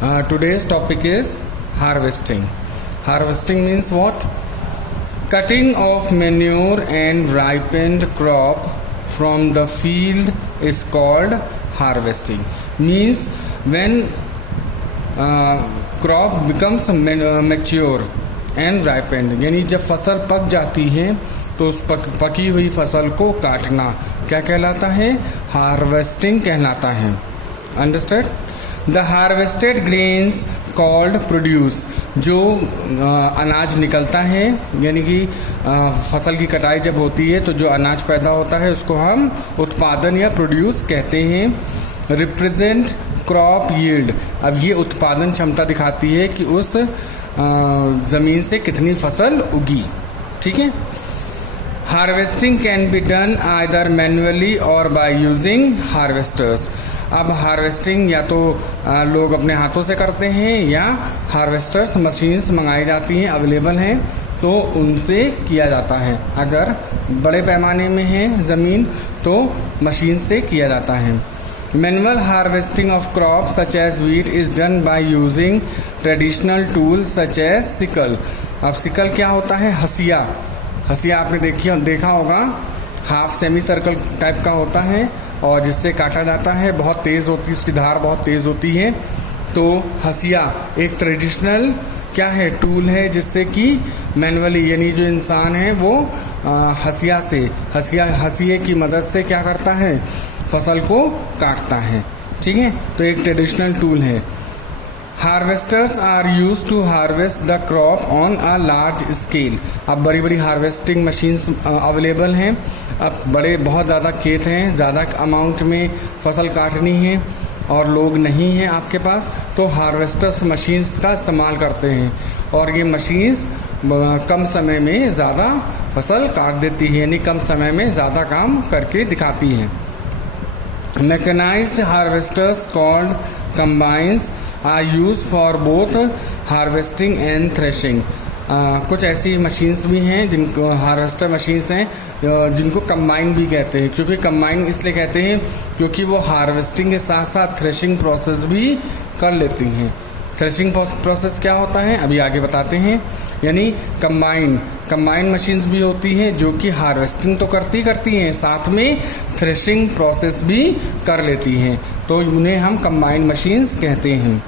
Today's topic is harvesting. Harvesting means what? Cutting of manure and ripened crop from the field is called harvesting. Means when crop becomes mature and ripened, यानी जब फसल पक जाती है तो उस पकी हुई फसल को काटना क्या कहलाता है? हार्वेस्टिंग कहलाता है. Understand? The harvested grains called produce, जो अनाज निकलता है यानी कि फसल की कटाई जब होती है तो जो अनाज पैदा होता है उसको हम उत्पादन या प्रोड्यूस कहते हैं. रिप्रेजेंट क्रॉप यील्ड, अब ये उत्पादन क्षमता दिखाती है कि उस ज़मीन से कितनी फसल उगी. ठीक है. Harvesting can be done either manually और बाय यूजिंग हार्वेस्टर्स. अब हार्वेस्टिंग या तो लोग अपने हाथों से करते हैं या हार्वेस्टर्स मशीन्स मंगाई जाती हैं, अवेलेबल हैं तो उनसे किया जाता है. अगर बड़े पैमाने में है ज़मीन तो मशीन से किया जाता है. Manual harvesting of crop such as wheat is done by using traditional tools such as sickle. अब सिकल क्या होता है? हसिया. हसिया आपने देखा होगा, हाफ सेमी सर्कल टाइप का होता है और जिससे काटा जाता है. बहुत तेज़ होती है, उसकी धार बहुत तेज़ होती है. तो हसिया एक ट्रेडिशनल क्या है? टूल है जिससे कि मैनुअली यानी जो इंसान है वो हसिये की मदद से क्या करता है? फसल को काटता है. ठीक है. तो एक ट्रेडिशनल टूल है. Harvesters are use to harvest the crop on a large scale. अब बड़ी बड़ी हार्वेस्टिंग मशीन्स अवेलेबल हैं. अब बहुत ज़्यादा खेत हैं, ज़्यादा अमाउंट में फसल काटनी है और लोग नहीं हैं आपके पास, तो हार्वेस्टर्स मशीन्स का इस्तेमाल करते हैं और ये मशीन्स कम समय में ज़्यादा फसल काट देती है, यानी कम समय में ज़्यादा काम करके दिखाती हैं. Mechanized harvesters called combines are used for both harvesting and threshing. कुछ ऐसी मशीन्स भी हैं जिनको हार्वेस्टर मशीन्स हैं जिनको कंबाइन भी कहते हैं. क्योंकि कंबाइन इसलिए कहते हैं क्योंकि वो हार्वेस्टिंग के साथ साथ थ्रेशिंग प्रोसेस भी कर लेती हैं. थ्रेशिंग प्रोसेस क्या होता है अभी आगे बताते हैं. यानी कंबाइन मशीन्स भी होती हैं जो कि हार्वेस्टिंग तो करती हैं, साथ में थ्रेशिंग प्रोसेस भी कर लेती हैं, तो उन्हें हम कंबाइन मशीन्स कहते हैं.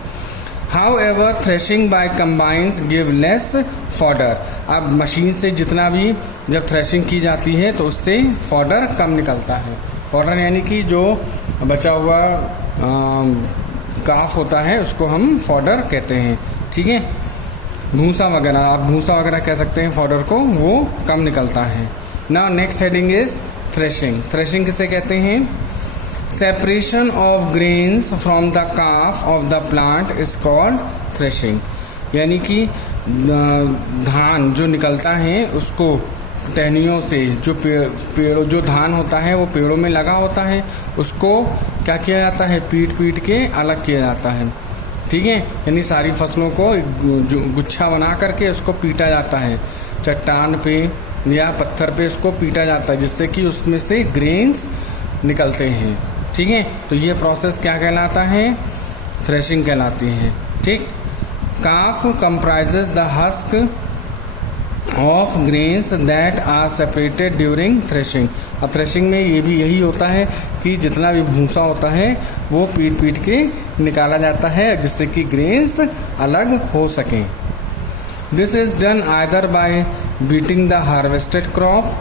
However, threshing by combines give less fodder. अब मशीन से जितना भी जब थ्रेशिंग की जाती है तो उससे फॉडर कम निकलता है. फॉडर यानी कि जो बचा हुआ काफ होता है उसको हम फॉडर कहते हैं. ठीक है. भूसा वगैरह, आप भूसा वगैरह कह सकते हैं फॉडर को, वो कम निकलता है. Now next heading is threshing. Threshing किसे कहते हैं? Separation of grains from the calf of the plant is called threshing. यानी कि धान जो निकलता है उसको टहनियों से, जो पेड़ों जो धान होता है वो पेड़ों में लगा होता है, उसको क्या किया जाता है? पीट के अलग किया जाता है. ठीक है. यानी सारी फसलों को गुच्छा बना करके उसको पीटा जाता है, चट्टान पे या पत्थर पे उसको पीटा जाता है जिससे कि उसमें से ग्रेन्स निकलते हैं. ठीक है. तो ये प्रोसेस क्या कहलाता है? थ्रेशिंग कहलाती है. ठीक. Chaff comprises the husk of grains that are separated during threshing. अब थ्रेशिंग में ये भी यही होता है कि जितना भी भूसा होता है वो पीट के निकाला जाता है जिससे कि ग्रेन्स अलग हो सकें. This is done either bye beating the harvested crop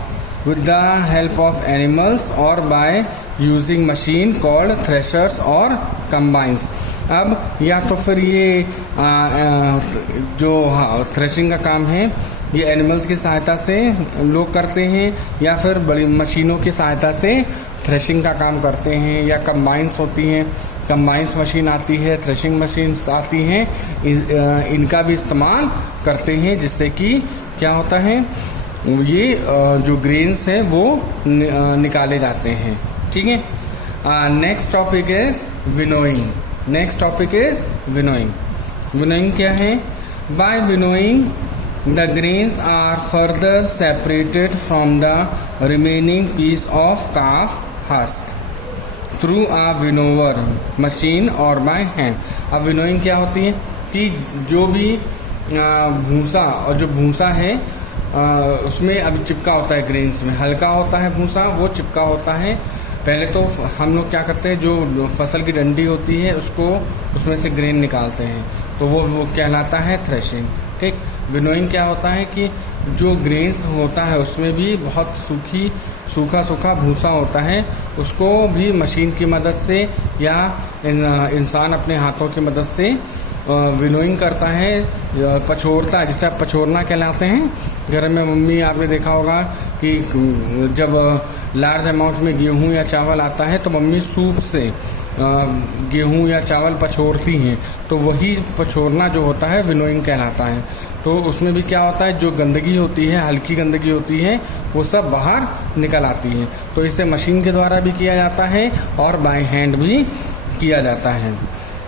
with the help of animals or by using machine called threshers or combines. अब या तो फिर ये जो थ्रेशिंग का काम है ये एनिमल्स की सहायता से लोग करते हैं या फिर बड़ी मशीनों की सहायता से थ्रेशिंग का काम करते हैं, या कंबाइंस होती हैं, कंबाइंस मशीन आती है, थ्रेशिंग मशीन्स आती हैं, इनका भी इस्तेमाल करते हैं जिससे कि क्या होता है? ये जो ग्रेन्स हैं वो निकाले जाते हैं. ठीक है. Next topic is winnowing. Winnowing क्या है? By winnowing the grains are further separated from the remaining piece of chaff husk. Through a winnower machine और बाय हैंड। अब विनोइंग क्या होती है कि जो भी भूसा, और जो भूसा है उसमें अभी चिपका होता है, ग्रेन्स में हल्का होता है भूसा, वो चिपका होता है। पहले तो हम लोग क्या करते हैं, जो फसल की डंडी होती है उसको उसमें से ग्रेन निकालते हैं, तो वो कहलाता है थ्रेशिंग। ठीक। विनोइंग क्या होता है कि जो ग्रेन्स होता है उसमें भी बहुत सूखा भूसा होता है, उसको भी मशीन की मदद से या इंसान अपने हाथों की मदद से विनोइंग करता है, पछोड़ता है, जिसे आप पछोड़ना कहलाते हैं। घर में मम्मी आपने देखा होगा कि जब लार्ज अमाउंट में गेहूं या चावल आता है तो मम्मी सूप से गेहूं या चावल पछोड़ती हैं, तो वही पछोड़ना जो होता है विनोइंग कहलाता है। तो उसमें भी क्या होता है, जो गंदगी होती है, हल्की गंदगी होती है, वो सब बाहर निकल आती है। तो इसे मशीन के द्वारा भी किया जाता है और बाय हैंड भी किया जाता है।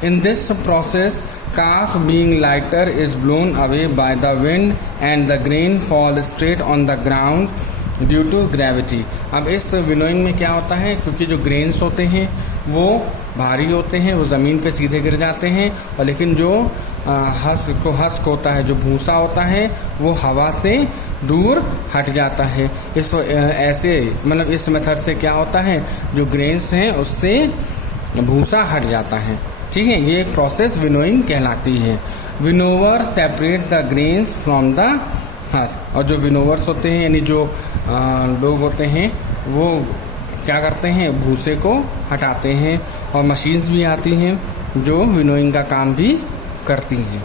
In this process calf being lighter is blown away by the wind and the grain fall straight on the ground due to gravity। अब इस विनोइंग में क्या होता है, क्योंकि जो ग्रेन्स होते हैं वो भारी होते हैं, वो ज़मीन पे सीधे गिर जाते हैं, और लेकिन जो हस्क होता है, जो भूसा होता है, वो हवा से दूर हट जाता है। ऐसे मतलब इस मेथड से क्या होता है, जो ग्रेन्स हैं उससे भूसा हट जाता है। ठीक है, ये एक प्रोसेस विनोइंग कहलाती है। Winnower separate the grains from the husk. और जो विनोवर्स होते हैं, यानी जो लोग होते हैं, वो क्या करते हैं, भूसे को हटाते हैं, और मशीन्स भी आती हैं जो विनोइंग का काम भी करती हैं।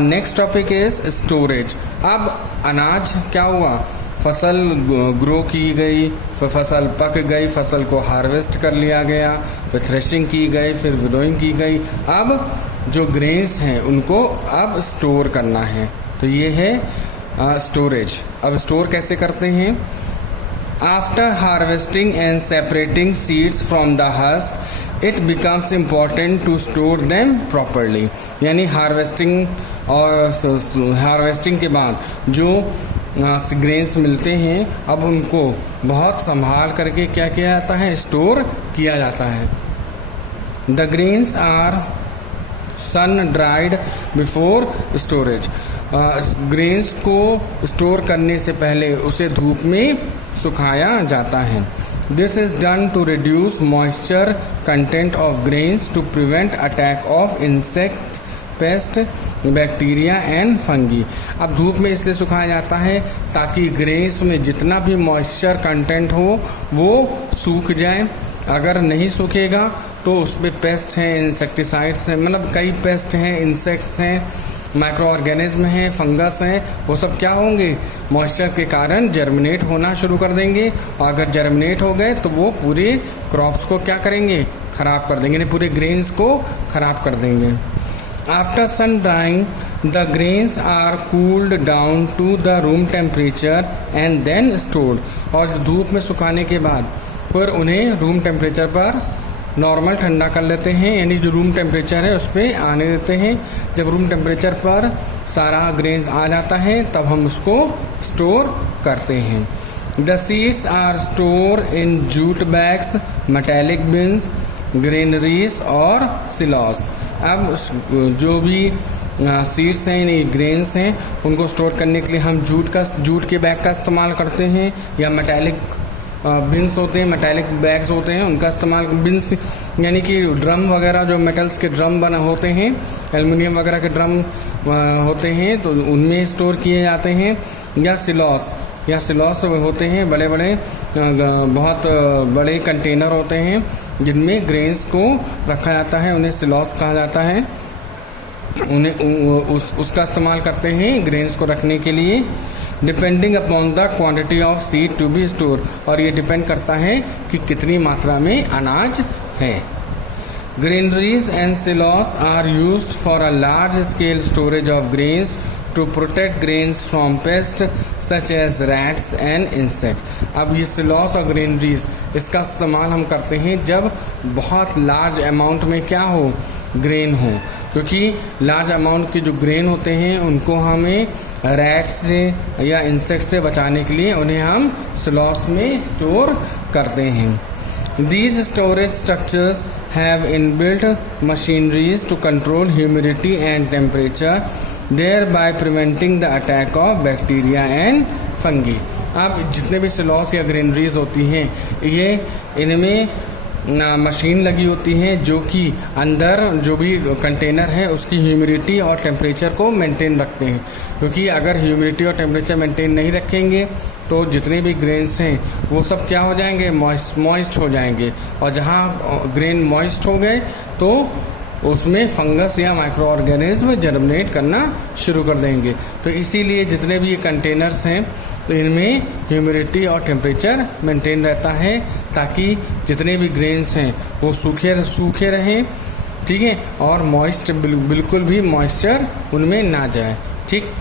Next topic is storage. अब अनाज क्या हुआ, फसल ग्रो की गई, फिर फसल पक गई, फसल को हार्वेस्ट कर लिया गया, फिर थ्रेशिंग की गई, फिर विनोइंग की गई। अब जो ग्रेन्स हैं उनको अब स्टोर करना है, तो ये है स्टोरेज। अब स्टोर कैसे करते हैं, after harvesting and separating seeds from the husk it becomes important to store them properly. यानी हार्वेस्टिंग के बाद जो ग्रेन्स मिलते हैं, अब उनको बहुत संभाल करके क्या किया जाता है, स्टोर किया जाता है। The grains are sun dried before storage. Grains को स्टोर करने से पहले उसे धूप में सुखाया जाता है। This is done to reduce moisture content of grains to prevent attack of insect, pest, bacteria and fungi. अब धूप में इसलिए सुखाया जाता है ताकि ग्रेन्स में जितना भी मॉइस्चर कंटेंट हो वो सूख जाए। अगर नहीं सूखेगा तो उसमें पेस्ट हैं, इंसेक्टिसाइड्स हैं, मतलब कई पेस्ट हैं, इंसेक्ट्स हैं, माइक्रो ऑर्गेनिज्म हैं, फंगस हैं, वो सब क्या होंगे, मॉइस्चर के कारण जर्मिनेट होना शुरू कर देंगे। और अगर जर्मिनेट हो गए तो वो पूरे क्रॉप्स को क्या करेंगे, खराब कर देंगे, पूरे ग्रेन्स को खराब कर देंगे। After sun drying, the grains are cooled down to the room temperature and then stored। और धूप में सुखाने के बाद फिर उन्हें रूम टेम्परेचर पर नॉर्मल ठंडा कर लेते हैं, यानी जो रूम टेम्परेचर है उस पर आने देते हैं। जब रूम टेम्परेचर पर सारा ग्रेन्स आ जाता है तब हम उसको स्टोर करते हैं। The seeds are store in jute bags, metallic bins, granaries और सिलॉस। अब जो भी सीड्स हैं, यानी ग्रेन्स हैं, उनको स्टोर करने के लिए हम जूट के बैग का इस्तेमाल करते हैं, या मेटालिक बिन्स होते हैं, मेटालिक बैग्स होते हैं, उनका इस्तेमाल। बिन्स यानी कि ड्रम वगैरह, जो मेटल्स के ड्रम बना होते हैं, एल्युमिनियम वगैरह के ड्रम होते हैं, तो उनमें स्टोर किए जाते हैं। या सिलॉस होते हैं, बड़े बड़े बहुत बड़े कंटेनर होते हैं जिनमें ग्रेन्स को रखा जाता है, उन्हें सिलॉस कहा जाता है। उसका इस्तेमाल करते हैं ग्रेन्स को रखने के लिए। Depending upon the quantity of seed to be store, और ये डिपेंड करता है कि कितनी मात्रा में अनाज है। Granaries and silos are used for a large scale storage of grains to protect grains from pest such as rats and insects. अब ये सिलॉस और ग्रेनरीज, इसका इस्तेमाल हम करते हैं जब बहुत लार्ज अमाउंट में क्या हो, ग्रेन हो, क्योंकि लार्ज अमाउंट के जो ग्रेन होते हैं उनको हमें रैट से या इंसेक्ट से बचाने के लिए उन्हें हम स्लॉट्स में स्टोर करते हैं। These storage structures have inbuilt machineries to control humidity and temperature, thereby preventing the attack of bacteria and fungi. अब जितने भी स्लॉट्स या ग्रेनरीज होती हैं ये इनमें मशीन लगी होती हैं जो कि अंदर जो भी कंटेनर है उसकी ह्यूमिडिटी और टेम्परेचर को मेंटेन रखते हैं, क्योंकि अगर ह्यूमिडिटी और टेम्परेचर मेंटेन नहीं रखेंगे तो जितने भी ग्रेन्स हैं वो सब क्या हो जाएंगे, मॉइस्ट हो जाएंगे, और जहाँ ग्रेन मॉइस्ट हो गए तो उसमें फंगस या माइक्रो ऑर्गेनिज्म जर्मिनेट करना शुरू कर देंगे। तो इसीलिए जितने भी ये कंटेनर्स हैं तो इनमें ह्यूमिडिटी और टेम्परेचर मेंटेन रहता है ताकि जितने भी ग्रेन्स हैं वो सूखे रहें, ठीक है, और मॉइस्ट बिल्कुल भी मॉइस्चर उनमें ना जाए, ठीक।